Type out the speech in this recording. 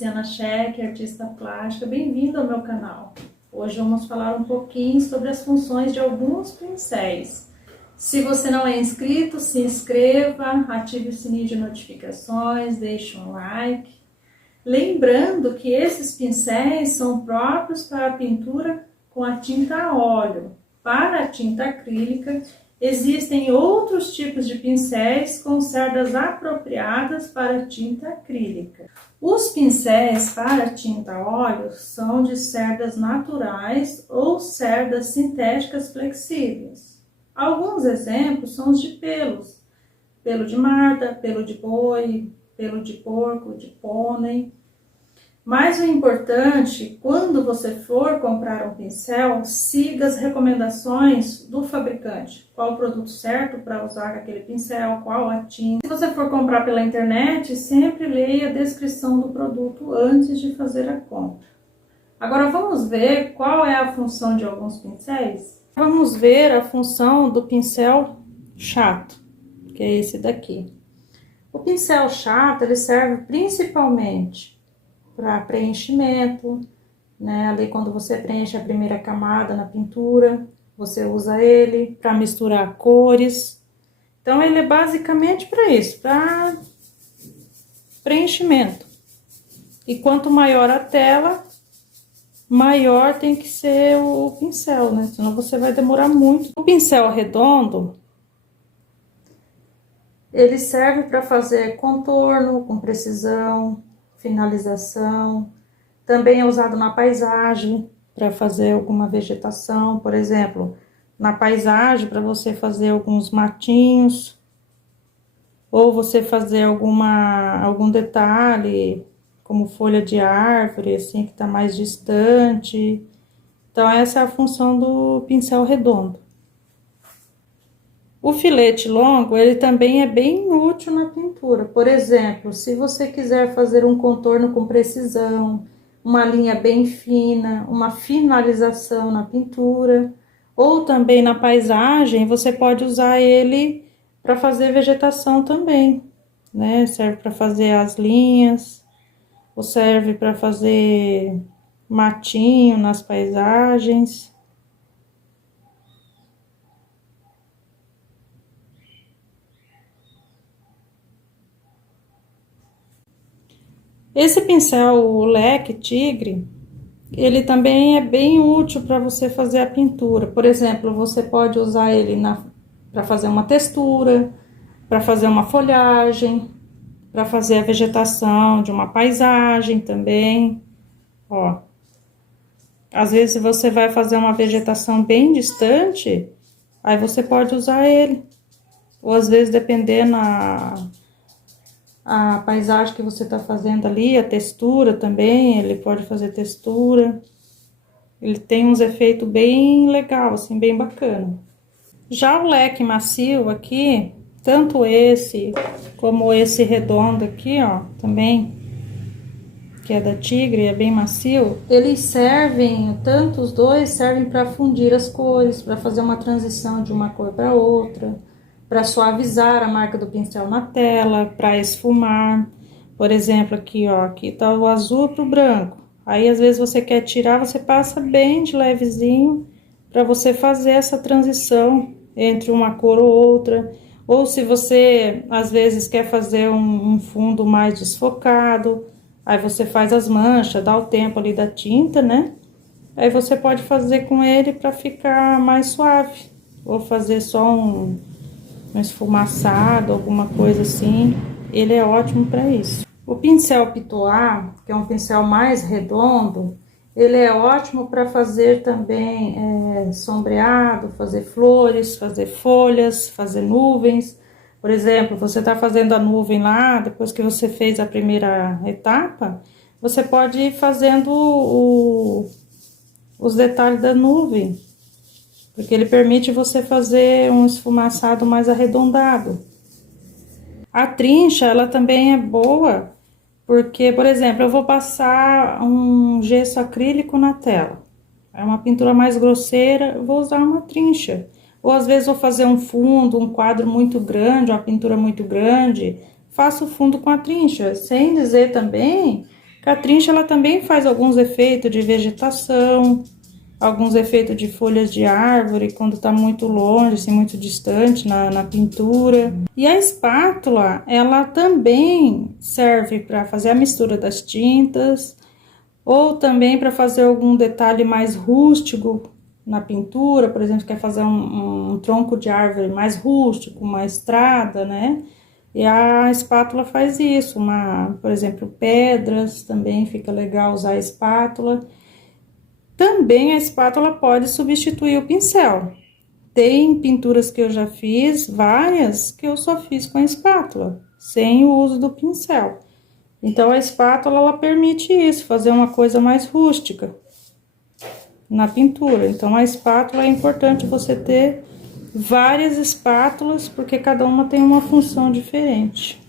Luciana Scheck, artista plástica. Bem-vindo ao meu canal. Hoje vamos falar um pouquinho sobre as funções de alguns pincéis. Se você não é inscrito, se inscreva, ative o sininho de notificações, deixe um like. Lembrando que esses pincéis são próprios para a pintura com a tinta a óleo. Para a tinta acrílica, existem outros tipos de pincéis com cerdas apropriadas para a tinta acrílica. Os pincéis para tinta a óleo são de cerdas naturais ou cerdas sintéticas flexíveis. Alguns exemplos são os de pelos, pelo de marta, pelo de boi, pelo de porco, de pônei. Mas o importante, quando você for comprar um pincel, siga as recomendações do fabricante. Qual o produto certo para usar aquele pincel, qual a tinta. Se você for comprar pela internet, sempre leia a descrição do produto antes de fazer a compra. Agora vamos ver qual é a função de alguns pincéis? Vamos ver a função do pincel chato, que é esse daqui. O pincel chato, ele serve principalmente para preenchimento, né? Ali quando você preenche a primeira camada na pintura, você usa ele para misturar cores. Então ele é basicamente para isso, para preenchimento. E quanto maior a tela, maior tem que ser o pincel, né? Senão você vai demorar muito. O pincel redondo, ele serve para fazer contorno com precisão, finalização. Também é usado na paisagem para fazer alguma vegetação, por exemplo, na paisagem para você fazer alguns matinhos ou você fazer algum detalhe como folha de árvore, assim, que está mais distante. Então essa é a função do pincel redondo. O filete longo, ele também é bem útil na pintura. Por exemplo, se você quiser fazer um contorno com precisão, uma linha bem fina, uma finalização na pintura, ou também na paisagem, você pode usar ele para fazer vegetação também, né? Serve para fazer as linhas, ou serve para fazer matinho nas paisagens. Esse pincel, o leque tigre, ele também é bem útil para você fazer a pintura. Por exemplo, você pode usar ele para fazer uma textura, para fazer uma folhagem, para fazer a vegetação de uma paisagem também. Ó, às vezes você vai fazer uma vegetação bem distante, aí você pode usar ele. Ou às vezes, dependendo a paisagem que você tá fazendo ali, a textura também, ele pode fazer textura. Ele tem uns efeitos bem legal, assim, bem bacana. Já o leque macio aqui, tanto esse como esse redondo aqui, ó, também, que é da Tigre, é bem macio, eles servem, tanto os dois servem para fundir as cores, para fazer uma transição de uma cor para outra, para suavizar a marca do pincel na tela, para esfumar. Por exemplo, aqui, ó, aqui tá o azul pro branco. Aí, às vezes, você quer tirar, você passa bem de levezinho para você fazer essa transição entre uma cor ou outra. Ou se você, às vezes, quer fazer um fundo mais desfocado, aí você faz as manchas, dá o tempo ali da tinta, né? Aí você pode fazer com ele para ficar mais suave. Ou fazer só um esfumaçado, alguma coisa assim, ele é ótimo para isso. O pincel Pitois, que é um pincel mais redondo, ele é ótimo para fazer também sombreado, fazer flores, fazer folhas, fazer nuvens. Por exemplo, você está fazendo a nuvem lá, depois que você fez a primeira etapa, você pode ir fazendo os detalhes da nuvem, porque ele permite você fazer um esfumaçado mais arredondado. A trincha, ela também é boa, porque, por exemplo, eu vou passar um gesso acrílico na tela. É uma pintura mais grosseira, eu vou usar uma trincha. Ou às vezes vou fazer um fundo, um quadro muito grande, uma pintura muito grande, faço o fundo com a trincha. Sem dizer também Catrincha, ela também faz alguns efeitos de vegetação, alguns efeitos de folhas de árvore, quando tá muito longe, assim, muito distante na pintura. E a espátula, ela também serve para fazer a mistura das tintas, ou também para fazer algum detalhe mais rústico na pintura, por exemplo, quer fazer um tronco de árvore mais rústico, uma estrada, né? E a espátula faz isso, por exemplo, pedras, também fica legal usar a espátula. Também a espátula pode substituir o pincel. Tem pinturas que eu já fiz, várias, que eu só fiz com a espátula, sem o uso do pincel. Então, a espátula, ela permite isso, fazer uma coisa mais rústica na pintura. Então, a espátula é importante você ter várias espátulas, porque cada uma tem uma função diferente.